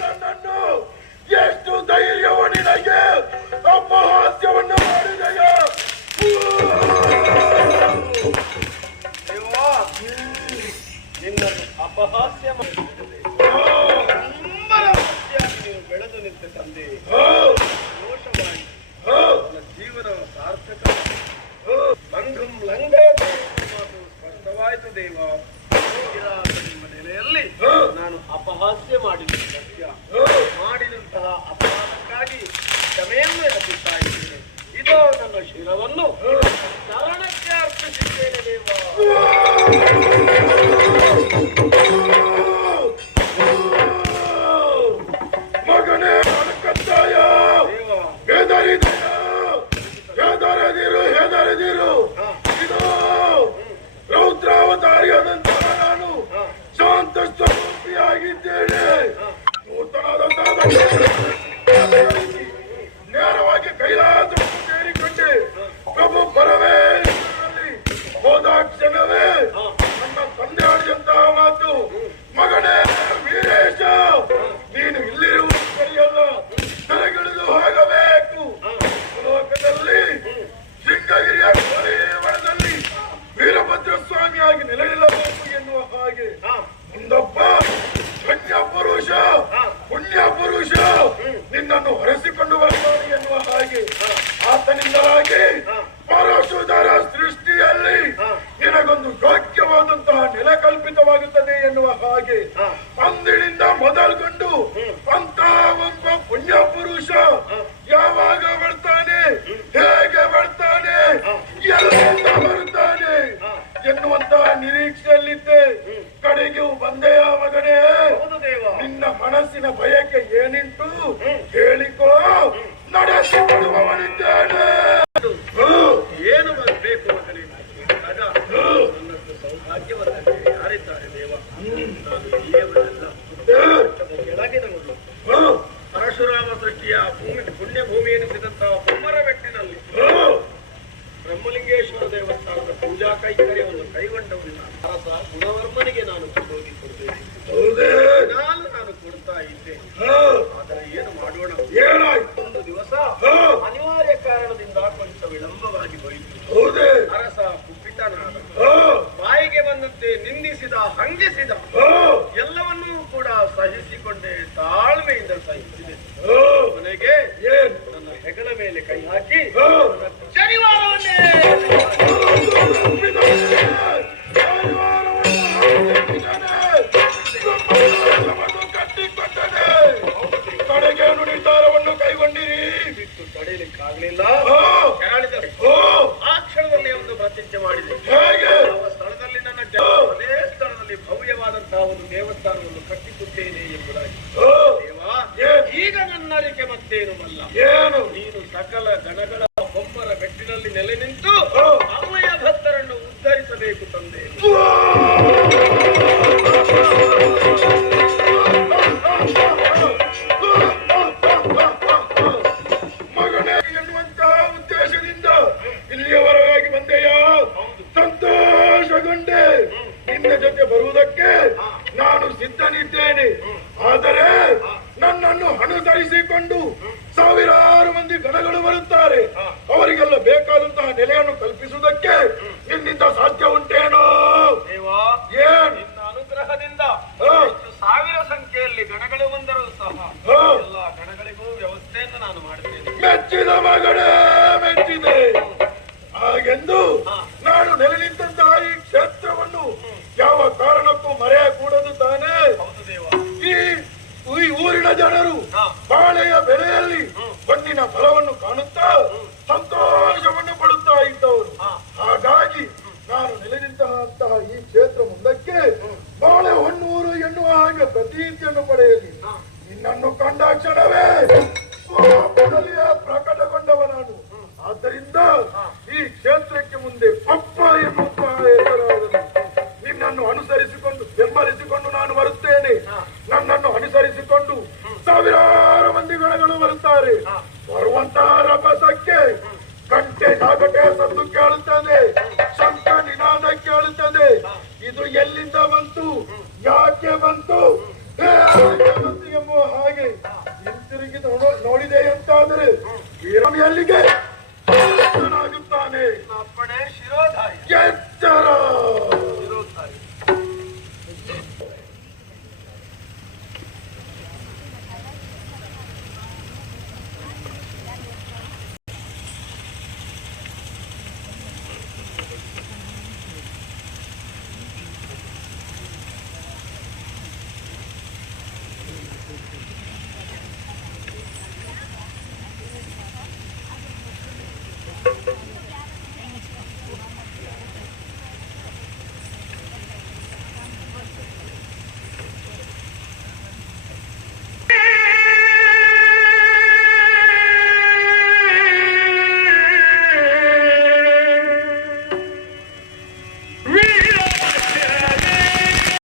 ನನ್ನನ್ನು ಎಷ್ಟು ಧೈರ್ಯವು ನಿನಗೆ ಅಪಹಾಸ್ಯವನ್ನು ಮಾಡಿದೆಯ ನಿನ್ನನ್ನು ಅಪಹಾಸ್ಯ ನೀವು ಬೆಳೆದು ನಿಂತ ತಂದೆ ದೋಷವಾಗಿ ಜೀವನ ಸಾರ್ಥಕ ಲಂಘಂ ಲಂಘ ಮಾತು ಸ್ಪಷ್ಟವಾಯಿತು ದೇವ. ನಿಮ್ಮ ನೆಲೆಯಲ್ಲಿ ನಾನು ಅಪಹಾಸ್ಯ ಮಾಡಿದ ಸತ್ಯ, ಮಾಡಿದಂತಹ ಅಪರಾಧಕ್ಕಾಗಿ ಕ್ಷಮೆಯನ್ನು ಯಾಚಿಸ್ತಾ ಇದ್ದೇನೆ. ಇದೋ ನನ್ನ ಶಿರವನ್ನು ಶರಣಕ್ಕೆ ಅರ್ಪಿಸಿದ್ದೇನೆ ದೇವ. ಮಗನೇ ಕತ್ತಾಯ ಹೆದರದಿರು ಹೆದರದಿರು. ಇದು ರೌದ್ರಾವತಾರಿಯಾದಂತಹ ನಾನು ಶಾಂತ ಸ್ವರೂಪಿಯಾಗಿದ್ದೇನೆ. ನೂತನವಾದಂತಹ ನೇರವಾಗಿ ಕೈಲಾಸವನ್ನು ಸೇರಿಕೊಂಡೆ ಪ್ರಭು ಪರಮೇಶ್ವರನಲ್ಲಿ ಹೋದ ಕ್ಷಣವೇ ನನ್ನ ತಂದೆ ಆಡಿದಂತಹ ಮಾತು, ಮಗನೇ ವೀರೇಶ, ನೀನು ಇಲ್ಲಿರುವುದು ಸರಿಯಲ್ಲ, ತಲೆಗಿಳಿದು ಹೋಗಬೇಕು. ಲೋಕದಲ್ಲಿ ಶೃಂಗಗಿರಿಯ ವನದಲ್ಲಿ ವೀರಭದ್ರ ಸ್ವಾಮಿಯಾಗಿ ನೆಲೆನಿಲ್ಲಬೇಕು ಎನ್ನುವ ಹಾಗೆ ಮುಂದೊಬ್ಬ ಪುಣ್ಯ ಪುರುಷ ನಿನ್ನನ್ನು ಹೊರೆಸಿಕೊಂಡು ಬರ್ತಾನೆ ಎನ್ನುವ ಹಾಗೆ ಆತನಿಂದಲಾಗಿ ಪರಶುಧರ ಸೃಷ್ಟಿಯಲ್ಲಿ ನಿನಗೊಂದು ಯೋಗ್ಯವಾದಂತಹ ನೆಲೆ ಕಲ್ಪಿತವಾಗುತ್ತದೆ ಎನ್ನುವ ಹಾಗೆ ಅಂದಿನಿಂದ ಮೊದಲುಗೊಂಡು ಅಂತ ಒಬ್ಬ ಪುಣ್ಯ ಪುರುಷ ಯಾವಾಗ ಬರ್ತಾನೆ, ಹೇಗೆ ಬರ್ತಾನೆ, ಎಲ್ಲಿಂದ ಬರ್ತಾನೆ ಎನ್ನುವಂತಹ ನಿರೀಕ್ಷೆಯಲ್ಲಿದ್ದೆ. ಕಡೆಗೂ ಬಂದೆಯ ಮಗನೇ, ನಿನ್ನ ಮನಸ್ಸಿನ ಬಯಕೆ ಏನಿಂಟು ಹೇಳಿಕೋ, ನಡೆಸಿಕೊಡುವವನಿದ್ದೇನೆ. ಏನು ಬೇಕು ಮಗನೇ? ನನ್ನಷ್ಟು ಸೌಭಾಗ್ಯವಂತರಿಗೆ ಯಾರಿದ್ದಾರೆ ದೇವ? ನಾನು ಇಲ್ಲಿಯವರೆಲ್ಲ ಕೆಳಗಿನವರು. ಪರಶುರಾಮ ಸೃಷ್ಟಿಯ ಪುಣ್ಯ ಭೂಮಿ ಎನಿಸಿದಂತಹ ಬೊಮ್ಮರ ಬೆಟ್ಟಿನಲ್ಲಿ ಬ್ರಹ್ಮಲಿಂಗೇಶ್ವರ ದೇವಸ್ಥಾನದ ಪೂಜಾ ಕೈಂಕರ್ಯವನ್ನು ಕೈಗೊಂಡವರಿಲ್ಲ ಅರಸ ಗುಣವರ್ಮನಿಗೆ ನಾನು ಕೊಂಡೋಗಿ ಕೊಡ್ತೇನೆ. ನಾನು ಕೊಡ್ತಾ ಇದ್ದೆ. ಆದರೆ ಏನು ಮಾಡೋಣ, ಒಂದು ದಿವಸ ಅನಿವಾರ್ಯ ಕಾರಣದಿಂದ ಕೊಂಚ ವಿಳಂಬವಾಗಿ ಹೋಯಿತು. ಅರಸ ಕುಪಿತನಾದ, ಬಾಯಿಗೆ ಬಂದಂತೆ ನಿಂದಿಸಿದ, ಹಂಗಿಸಿದ. ಎಲ್ಲವನ್ನೂ ಕೂಡ ಸಹಿಸಿಕೊಂಡೆ, ತಾಳ್ಮೆಯಿಂದ ಸಹಿಸಿದೆ. ಕೊನೆಗೆ ನನ್ನ ಹೆಗಲ ಮೇಲೆ ಕೈ ಹಾಕಿ ಶನಿವಾರವನ್ನೇ ಕಡೆಗೆ ನಿರ್ಧಾರವನ್ನು ಕೈಗೊಂಡಿರಿ. ಬಿಟ್ಟು ತಡೆಯಲಿಕ್ಕಾಗಲಿಲ್ಲ. ಆ ಕ್ಷಣದಲ್ಲಿ ಒಂದು ಪ್ರತಿಜ್ಞೆ ಮಾಡಿದೆ. ಯಾವ ಸ್ಥಳದಲ್ಲಿ ನನ್ನ ಅದೇ ಸ್ಥಳದಲ್ಲಿ ಭವ್ಯವಾದಂತಹ ಒಂದು ದೇವಸ್ಥಾನವನ್ನು ಕಟ್ಟಿಸುತ್ತೇನೆ ಎಂಬುದಾಗಿ. ದೇವಾ, ಈಗ ನನ್ನರಿಕೆ ಮತ್ತೇನು ಅಲ್ಲ, ನೀನು ಸಕಲ ಗಣಗಳ ಬೊಮ್ಮರ ಬೆಟ್ಟಿನಲ್ಲಿ ನೆಲೆ ನಿಂತು ಅಮ್ಮಯ್ಯ ಭಕ್ತರನ್ನು ಉದ್ಧರಿಸಬೇಕು ತಂದೆ. ಮಗನೇ ಎನ್ನುವಂತಹ ಉದ್ದೇಶದಿಂದ ಇಲ್ಲಿಯವರೆಗಾಗಿ ಬಂದೆಯಾ? ಸಂತೋಷಗೊಂಡೆ. ನಿನ್ನ ಜೊತೆ ಬರುವುದಕ್ಕೆ ನಾನು ಸಿದ್ಧನಿದ್ದೇನೆ. ಆದರೆ ನನ್ನನ್ನು ಅನುಸರಿಸಿಕೊಂಡು ಸಾವಿರಾರು ಮಂದಿ ಗಣಗಳು ಬರುತ್ತಾರೆ. ಅವರಿಗೆಲ್ಲ ಬೇಕಾದಂತಹ ನೆಲೆಯನ್ನು ಕಲ್ಪಿಸುವುದಕ್ಕೆ ನಿನ್ನಿಂದ ಸಾಧ್ಯ ಉಂಟೇನೋ? ನಿನ್ನ ಅನುಗ್ರಹದಿಂದ ಸಾವಿರ ಸಂಖ್ಯೆಯಲ್ಲಿ ಗಣಗಳು ಬಂದರೂ ಸಹ ಎಲ್ಲ ಗಣಗಳಿಗೂ ವ್ಯವಸ್ಥೆಯನ್ನು ನಾನು ಮಾಡುತ್ತೇನೆ. ಮೆಚ್ಚಿದ ಮಗಳೇ, ಮೆಚ್ಚಿದೆ. ಹಾಗೆಂದು ನಾನು ನೆಲೆ ನಿಂತಹ ಈ ಕ್ಷೇತ್ರವನ್ನು ಯಾವ ಕಾರಣಕ್ಕೂ ಮರೆಯಕೂಡದು ತಾನೇ. ಈ ಊರಿನ ಜನರು ಬಾಳೆಯ ಬೆಲೆಯಲ್ಲಿ ಮಣ್ಣಿನ ಫಲವನ್ನು ಕಾಣುತ್ತಾ ಸಂತೋಷವನ್ನು ಪಡುತ್ತಾ ಇದ್ದವರು. ಹಾಗಾಗಿ ನಾನು ನೆಲೆ ನಿಂತಹ ಈ ಕ್ಷೇತ್ರ ಮುಂದಕ್ಕೆ ಬಾಳೆ ಹೊನ್ನೂರು ಎನ್ನುವ ಹಾಗೆ ಪ್ರತೀತಿಯನ್ನು ಪಡೆಯಲಿ. ನಿನ್ನನ್ನು ಕಂಡ ಕ್ಷಣವೇ ಪ್ರಕಟಗೊಂಡವ ನಾನು. ಆದ್ದರಿಂದ ಈ ಕ್ಷೇತ್ರಕ್ಕೆ ಮುಂದೆ ಪಪ್ಪ ಎನ್ನುವಂತಹ ಹೆಸರಾದನು. ನಿನ್ನನ್ನು ಅನುಸರಿಸಿಕೊಂಡು ಬೆಂಬಲಿಸಿಕೊಂಡು ನಾನು ಬರುತ್ತೇನೆ. ನನ್ನನ್ನು ಅನುಸರಿಸಿಕೊಂಡು ಸಾವಿರಾರು ಮಂದಿ ಗಣಗಳು ಬರುತ್ತಾರೆ. ಬರುವಂತಹ ರಭಸಕ್ಕೆ ಗಂಟೆ ನಾಗಟೆ ಸದ್ದು ಕೇಳುತ್ತದೆ, ಶಂಖ ನಿನಾದ ಕೇಳುತ್ತದೆ. ಇದು ಎಲ್ಲಿಂದ ಬಂತು, ಯಾಕೆ ಬಂತು, ಅಲ್ಲಿಗೆ